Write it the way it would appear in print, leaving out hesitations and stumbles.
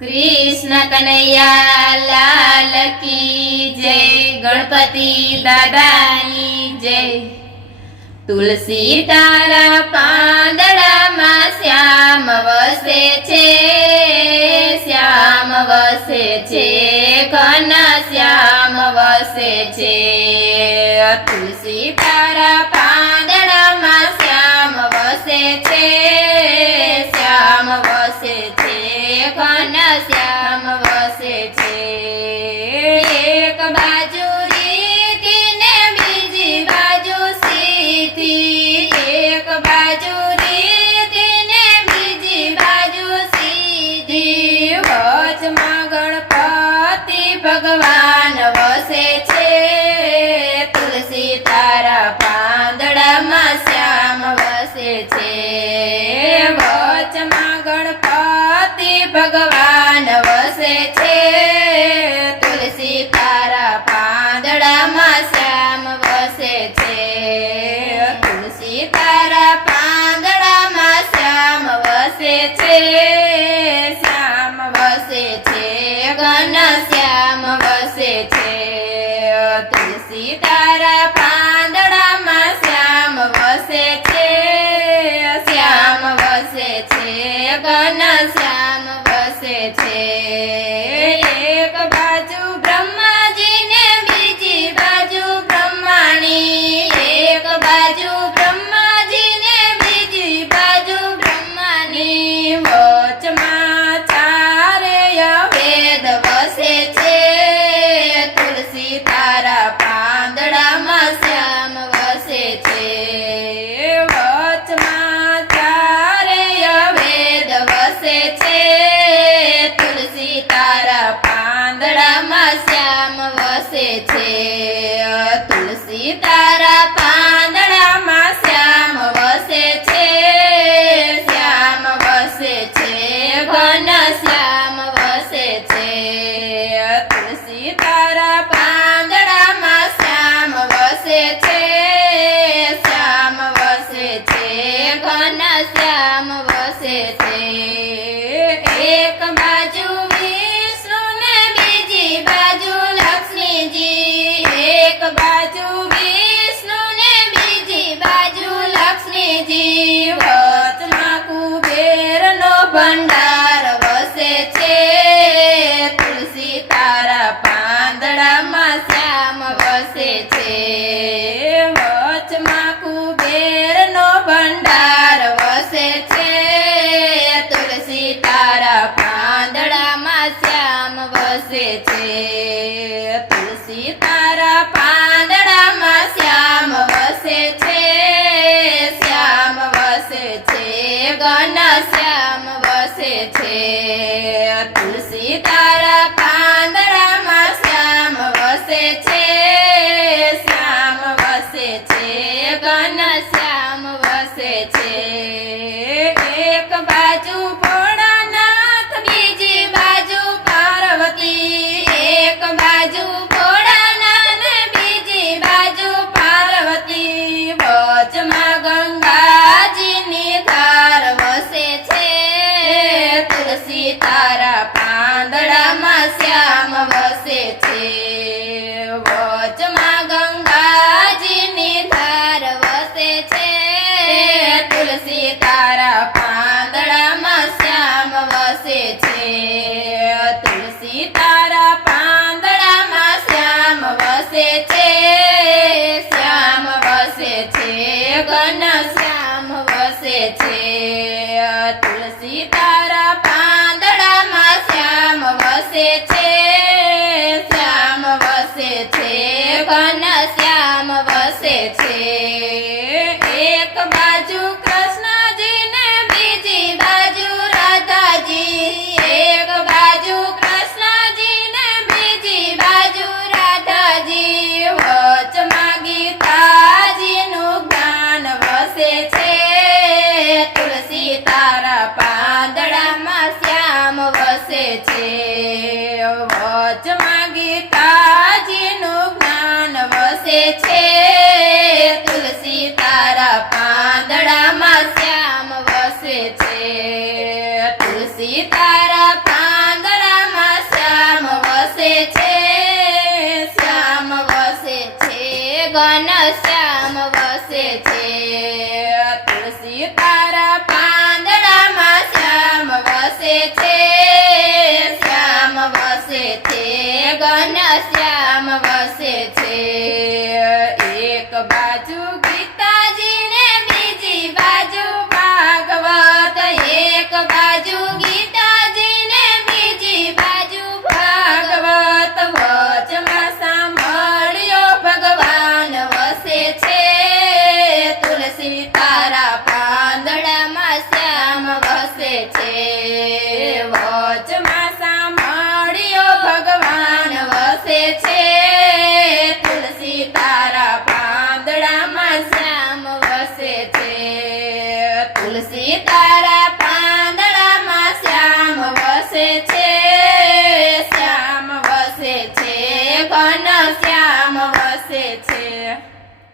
कृष्ण कन्हैया लाल की जय। गणपति दादानी जय। तुलसी तारा પાંદડામાં શ્યામ વસે છે, શ્યામ વસે છે, ઘન શ્યામ વસે છે। तुलसी तारा પાંદડામાં શ્યામ વસે છે, શ્યામ વસે છે, ઘન શ્યામ વસે છે। એક બાજુ રીતી ને બીજી બાજુ સીધી, એક બાજુ રીતી ને બીજી બાજુ સીધી, વચમાં ગણપતિ ભગવાન વસે છે। तुलसी तारा પાંદડામાં શ્યામ વસે છે, વચમાં ગણપતિ ભગવાન વસે છે। तुलसी तारा પાંદડામાં શ્યામ વસે છે, तुलसी तारा પાંદડામાં શ્યામ વસે છે, શ્યામ વસે છે, ઘન શ્યામ વસે છે। तुलसी तारा પાંદડામાં શ્યામ વસે છે, શ્યામ વસે છે, ઘન શ્યામ વસે છે। એક બાજુ બ્રહ્માજી ને બીજી બાજુ બ્રહ્માણી, એક બાજુ બ્રહ્માજી ને બીજી બાજુ બ્રહ્માણી, વચમાં ચારેય વેદ વસે છે। तुलसी तारा પાંદડામાં શ્યામ વસે છે, વચમાં ચારેય વેદ વસે છે। तुलसी तारा પાંદડામાં શ્યામ વસે છે, तुलसी तारा પાંદડામાં શ્યામ વસે છે, શ્યામ વસે છે, ઘન શ્યામ વસે છે। तुलसी तारा પાંદડામાં શ્યામ વસે છે, શ્યામ વસે છે, ઘન શ્યામ વસે છે। એક બાજુ વિષ્ણુ ને બીજી બાજુ લક્ષ્મીજી, એક બાજુ વિષ્ણુ ને બીજી બાજુ લક્ષ્મીજી, વચમાં કુબેરનો ભંડાર વસે છે। तुलसी तारा પાંદડામાં શ્યામ વસે છે, વચમાં કુબેરનો ભંડાર વસે છે। तुलसी तारा પાંદડામાં શ્યામ વસે છે, तुलसी तारा પાંદડામાં શ્યામ વસે છે, શ્યામ વસે છે, ઘન શ્યામ વસે છે। तुलसी तारा પાંદડામાં શ્યામ વસે છે, શ્યામ વસે છે, ઘન શ્યામ વસે છે। એક બાજુ ભોળાનાથ બીજી બાજુ પાર્વતી, એક બાજુ ભોળાનાથ બીજી બાજુ પાર્વતી, વચમાં ગંગાજીની ધાર વસે છે। तुलसी तारा પાંદડામાં શ્યામ વસે છે, વચમાં ગંગાજીની ધાર વસે છે। तुलसी तारा પાંદડામાં શ્યામ વસે છે, तुलसी तारा પાંદડામાં શ્યામ વસે છે, શ્યામ વસે છે, ઘન શ્યામ વસે છે। तुलसी तारा પાંદડામાં શ્યામ વસે છે, શ્યામ વસે છે, ઘન શ્યામ વસે છે। એક બાજુ કૃષ્ણજી ને બીજી બાજુ રાધાજી, એક બાજુ કૃષ્ણજી ને બીજી બાજુ રાધાજી, વચમાં ગીતાજીનું જ્ઞાન વસે છે। तुलसी तारा પાંદડામાં શ્યામ વસે છે, વચમાં ગીતાજીનું જ્ઞાન વસે છે। तुलसी तारा પાંદડામાં શ્યામ વસે છે, तुलसी तारा પાંદડામાં શ્યામ વસે છે તુલસી તારા પાંદડામાં શ્યામ વસે છે શ્યામ વસે છે ઘન શ્યામ વસે છે એક બાજુ ગીતાજી ને બીજી બાજુ ભાગવત એક બાજુ ગીતાજી ને બીજી બાજુ ભાગવત વચમાં સાંભળ્યો ભગવાન વસે છે તુલસી તારા પાંદડામાં શ્યામ વસે છે વચમાં સાંભળ્યો ભગવાન વસે છે તુલસી તારા પાંદડામાં શ્યામ વસે છે તુલસી તારા પાંદડામાં શ્યામ વસે છે શ્યામ વસે છે ઘન શ્યામ વસે છે